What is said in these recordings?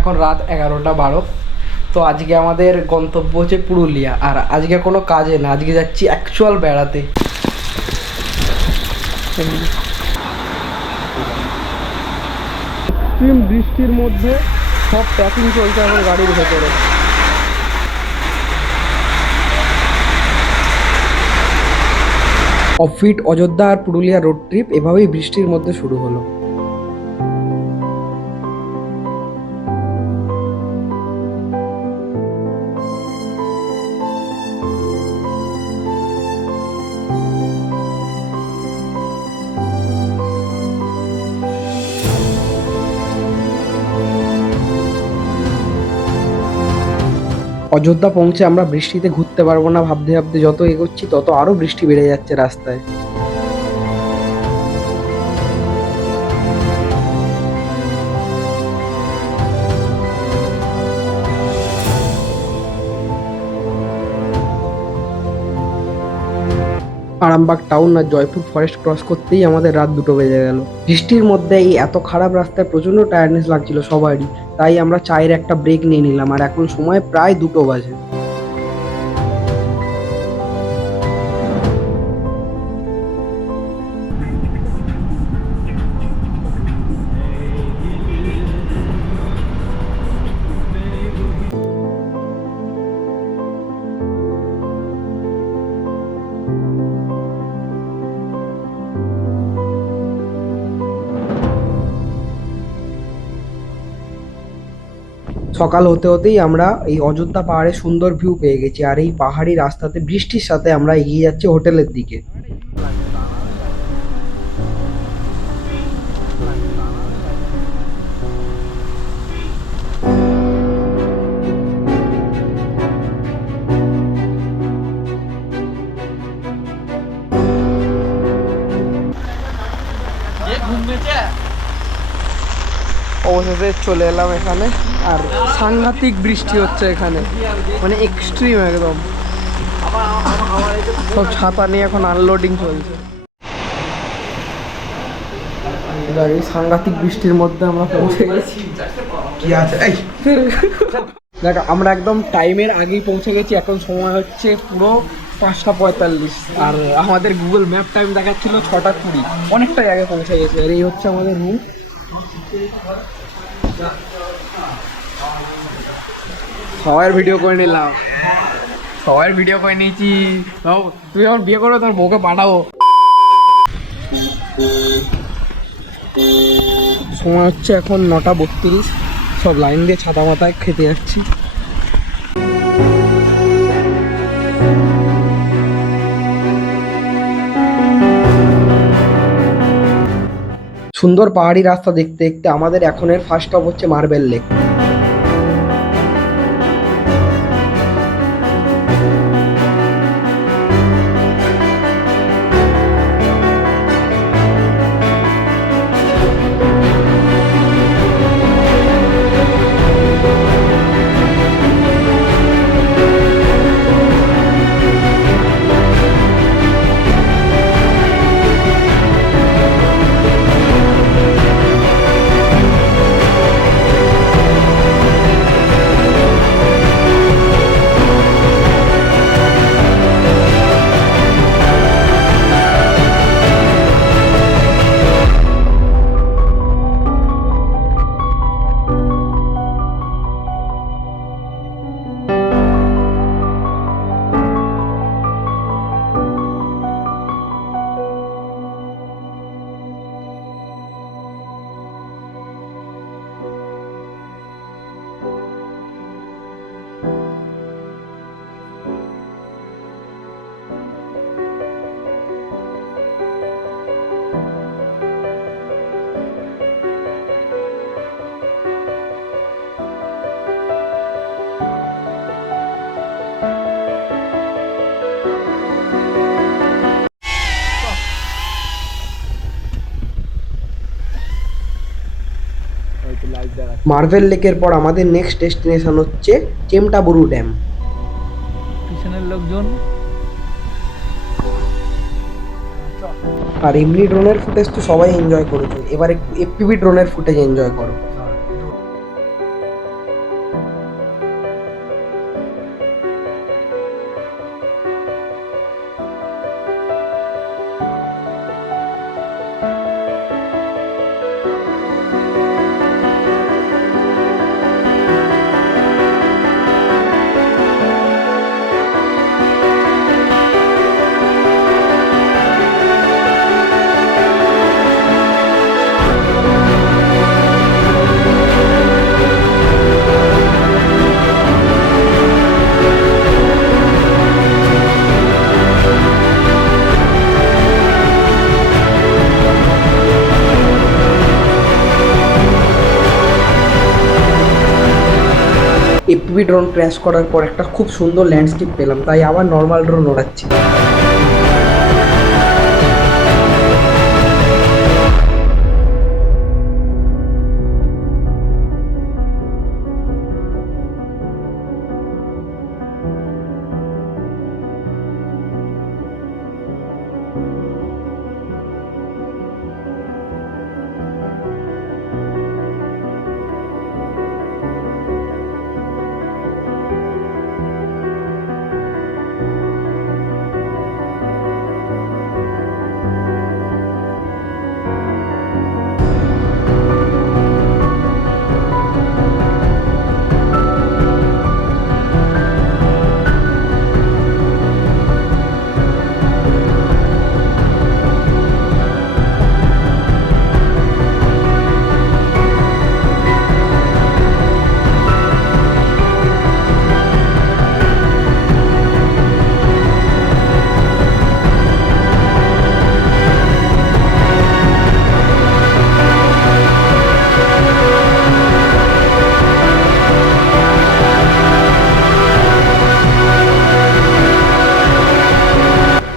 এখন রাত 11:12। তো আজকে আমাদের গন্তব্য হচ্ছে পুরুলিয়া, আর আজকে কোনো কাজে না, আজকে যাচ্ছি অ্যাকচুয়াল বেড়াতে। এক্সট্রিম বৃষ্টির মধ্যে সব প্যাকিং চলছে এখন গাড়ির ভেতরে। অফিট অযোধ্যা আর পুরুলিয়া রোড ট্রিপ এভাবেই বৃষ্টির মধ্যে শুরু হলো। অযোধ্যা পৌঁছে আমরা বৃষ্টিতে ঘুরতে পারবো না ভাবতে ভাবতে যত এগোচ্ছি তত আরো বৃষ্টি বেড়ে যাচ্ছে রাস্তায়। আরামবাগ টাউন আর জয়পুর ফরেস্ট ক্রস করতেই আমাদের রাত 2টো বেজে গেল। বৃষ্টির মধ্যে এই এত খারাপ রাস্তায় প্রচন্ড টায়ার্ডনেস লাগছিল সবারই, তাই আমরা চায়ের একটা ব্রেক নিয়ে নিলাম। আর এখন সময় প্রায় 2টো বাজে। সকাল হতে হতেই আমরা এই অযোধ্যা পাহাড়ের সুন্দর ভিউ পেয়ে গেছি, আর এই পাহাড়ি রাস্তাতে বৃষ্টির সাথে আমরা এগিয়ে যাচ্ছি হোটেলের দিকে। অবশেষে চলে এলাম এখানে, আর সাংঘাতিক বৃষ্টি হচ্ছে এখানে, মানে এক্সট্রিম একদম। সব ছাতা নিয়ে এখন আনলোডিং চলছে। এই সাংঘাতিক বৃষ্টির মধ্যে আমরা পৌঁছে গেছি। কি আছে এই দেখ, আমরা একদম টাইমের আগেই পৌঁছে গেছি। এখন সময় হচ্ছে পুরো 5:45, আর আমাদের গুগল ম্যাপ টাইম দেখাচ্ছিল 6:20। অনেকটাই আগে পৌঁছে গেছে। আর এই হচ্ছে আমাদের রুম। সবার ভিডিও করে নিলাম, সবার ভিডিও করে নিয়েছি। তুই যখন বিয়ে করবে তোর বউকে পাঠাবো। সময় হচ্ছে এখন 9:32। সব লাইন দিয়ে ছাতা মাথায় খেতে যাচ্ছি। সুন্দর পাহাড়ি রাস্তা দেখতে দেখতে আমাদের এখনের ফার্স্ট স্টপ হচ্ছে মার্বেল লেক। মার্বেল লেকের পর আমাদের নেক্সট ডেস্টিনেশন হচ্ছে চেমটাবুরু ড্যাম। পিছনের লোকজন আর এমনি ড্রোনের ফুটেজ তো সবাই এনজয় করেছে, এবার একটু এফপিভি ড্রোনের ফুটেজ এনজয় করো। হেভি ড্রোন ক্র্যাশ করার পর একটা খুব সুন্দর ল্যান্ডস্কেপ পেলাম, তাই আবার নর্মাল ড্রোন ওড়াচ্ছি।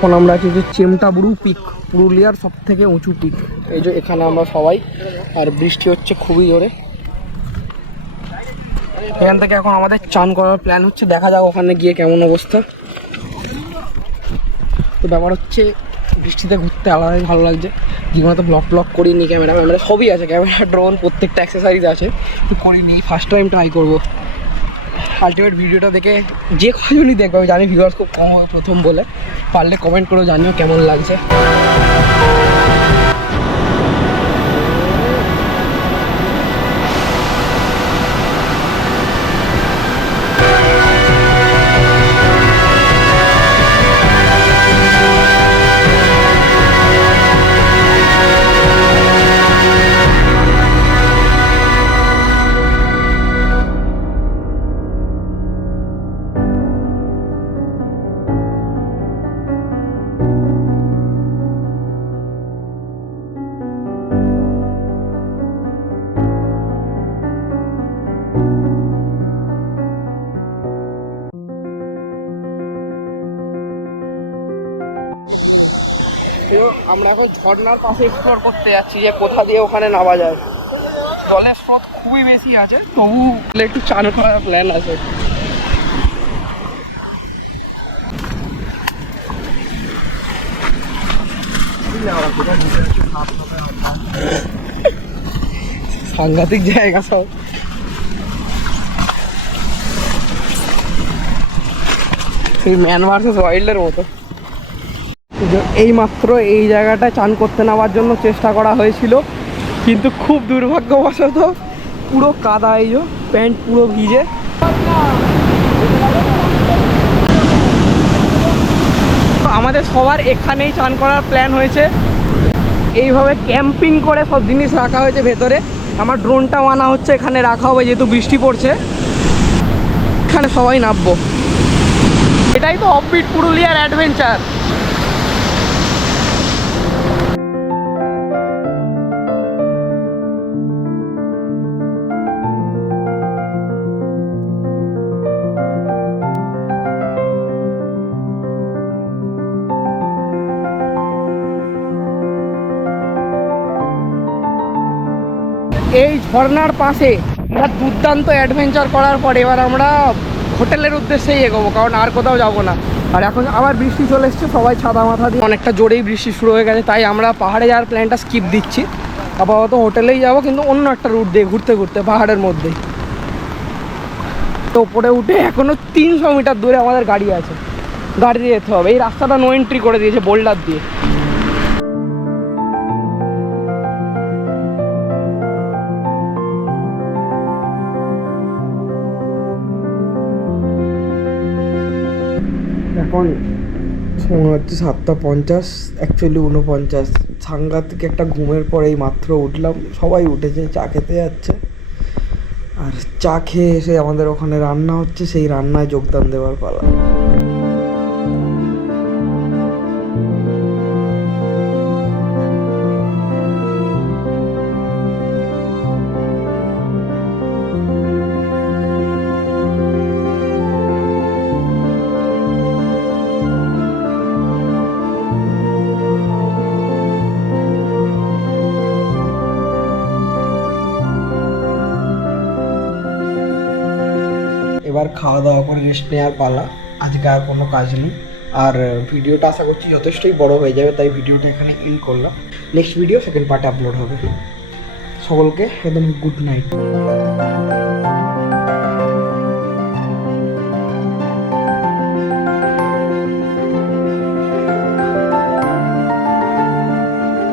এখন আমরা আছি যে চেমটাবুরু পিক, পুরুলিয়ার সব থেকে উঁচু পিক। এই যে এখানে আমরা সবাই, আর বৃষ্টি হচ্ছে খুবই জোরে। এখান থেকে এখন আমাদের চান করার প্ল্যান হচ্ছে, দেখা যাক ওখানে গিয়ে কেমন অবস্থা। তো ব্যাপার হচ্ছে বৃষ্টিতে ঘুরতে আলাদাই ভালো লাগছে। জীবনে তো ব্লগ করিনি, ক্যামেরা সবই আছে, ক্যামেরা ড্রোন প্রত্যেকটা অ্যাক্সেসারিজ আছে, তো করিনি, ফার্স্ট টাইম ট্রাই করবো। আলটিমেট ভিডিওটা দেখে যে কজনই দেখবে, আমি জানি ভিউয়ার্স খুব কম হবে প্রথম বলে, পারলে কমেন্ট করেও জানিও কেমন লাগছে। আমরা এখন ঝর্ণার পাশে এক্সপ্লোর করতে যাচ্ছি যে কোথা দিয়ে ওখানে নামা যায়। জলের স্রোত খুবই বেশি আছে, তবু একটু চান করার প্ল্যান আছে। সাংঘাতিক জায়গা সব। এই ম্যান ভার্সেস ওয়াইল্ডের মতো। এই মাত্র এই জায়গাটায় চান করতে নেওয়ার জন্য চেষ্টা করা হয়েছিল, কিন্তু খুব দুর্ভাগ্যবশত পুরো কাদা, এই যে প্যান্ট পুরো ভিজে। আমাদের সবার এখানেই চান করার প্ল্যান হয়েছে। এইভাবে ক্যাম্পিং করে সব জিনিস রাখা হয়েছে ভেতরে। আমার ড্রোনটাও আনা হচ্ছে, এখানে রাখা হবে, যেহেতু বৃষ্টি পড়ছে। এখানে সবাই নামবো। এটাই তো অফবিট পুরুলিয়ার অ্যাডভেঞ্চার। এই ঝর্ণার পাশে আমরা দুর্দান্ত অ্যাডভেঞ্চার করার পর এবার আমরা হোটেলের উদ্দেশ্যেই এগোবো, কারণ আর কোথাও যাবো না। আর এখন আবার বৃষ্টি চলে এসছে, সবাই ছাতা মাথা দিয়ে, অনেকটা জোরেই বৃষ্টি শুরু হয়ে গেছে, তাই আমরা পাহাড়ে যাওয়ার প্ল্যানটা স্কিপ দিচ্ছি। আপাতত হোটেলেই যাবো, কিন্তু অন্য একটা রুট দিয়ে ঘুরতে ঘুরতে পাহাড়ের মধ্যেই। তো উপরে উঠে এখনও 300 মিটার দূরে আমাদের গাড়ি আছে, গাড়ি দিয়ে যেতে হবে। এই রাস্তাটা নো এন্ট্রি করে দিয়েছে বোল্ডার দিয়ে। এখন সময় হচ্ছে 7:50, অ্যাকচুয়ালি 49। সাংঘাতিক একটা ঘুমের পরেই মাত্র উঠলাম, সবাই উঠেছে, চা খেতে যাচ্ছে। আর চা খেয়ে এসে আমাদের ওখানে রান্না হচ্ছে, সেই রান্নায় যোগদান দেওয়ার পালা। খাওয়া দাওয়া করে রেস্ট নেওয়ার পালা। আজকে আর কোনো কাজ নেই। আর ভিডিওটা আশা করছি যথেষ্টই বড় হয়ে যাবে, তাই ভিডিওটা এখানে এন্ড করলাম। নেক্সট ভিডিও সেকেন্ড পার্টে আপলোড হবে। সকলকে একদম গুড নাইট।